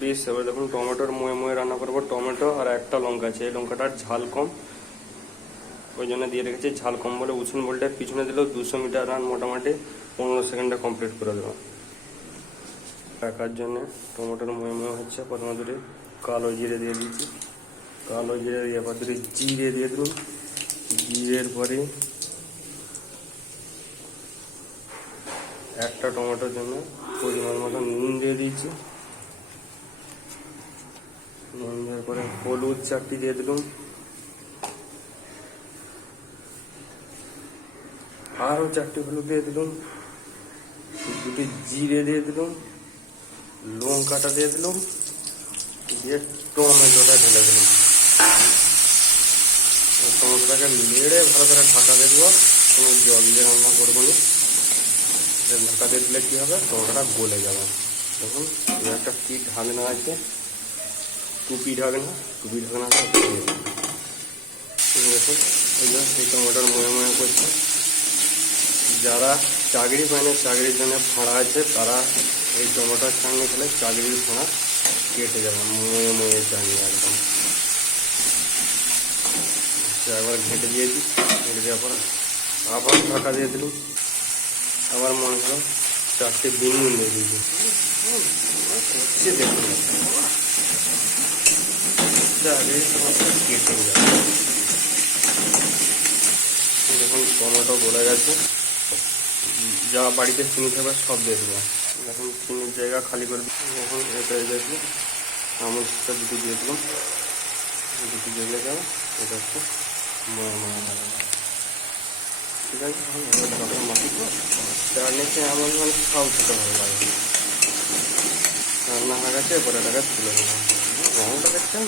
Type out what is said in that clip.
বিশ, এবার দেখুন, টমেটোর ময়ে ময়ে রান্না করব। টমেটো আর একটা লঙ্কা আছে। এই লঙ্কাটার ঝাল কম। ওই জন্য দিয়ে রেখেছি ঝাল কম বলে উসুন বলটা পিছনে দিলেও দুশো মিটার রান মোটামুটি। পনেরো সেকেন্ডে কমপ্লিট করে দেবো। রাখার জন্যে টমেটোর ময়ে ময়ে হচ্ছে। প্রথমে ধরে কালো জিরে দিয়ে দিয়েছি কালো জিরে দিয়ে এবার ধরে জিরে দিয়ে দিন জিরের পরে একটা টমেটোর জন্য পরিমাণ মতো নুন দিয়ে দিয়েছি দেওয়ার হলুদ চারটি দিয়ে দিলাম। আরও চারটি হলুদ দিয়ে দিলাম। দুটি জিরে দিয়ে দিলাম। লঙ্কাটা দিয়ে দিলাম। দিয়ে টমেটোটা ঢেলে দিলাম। টমেটোটাকে নেড়ে ভালো করে ঢাকা দিয়ে দেবো। কোনো জল দিয়ে রান্না করব না। ঢাকা দিয়ে দিলে কী হবে? টমেটোটা গলে যাবে। দেখুন একটা পিঠ ঢাকনা আছে। টুপি ঢাকনা টুপি দিলাম। দেখুন এই টমেটোর ময়ে ময়ে করছে। যারা চাকরি পায় না চাকরির জন্য ফাঁড়া আছে তারা এই টমেটোর চাটনি খেলে চাকরির ফাঁড়া কেটে যাবে ময়ে ময়ে চাটনি একদম। আচ্ছা, একবার ঘেঁটে দিয়েছি ঘেঁটে দেওয়ার পর আবার ঢাকা দিয়ে দিলাম। আবার মনে হলো চারটে বেগুন দিয়ে দিয়েছি। দেখুন চাকরির সমস্ত কেটে যাবে। দেখুন, টমেটো গলে গেছে। যা বাড়িতে চিনি থাকবে সব দিয়ে দেবো। এখন চিনির জায়গা খালি করে এখন এটা দেখব চামচটা দুটো দিয়ে দিলাম। দুটো দিয়ে যাবে এটা হচ্ছে ঠিক আছে? এখন এবার ঢাকা মাটি চাটনিতে আমার মানে সব খেতে ভালো লাগে রান্না হয়ে গেছে এরপরে এটাকে তুলে নেব রঙটা দেখছেন?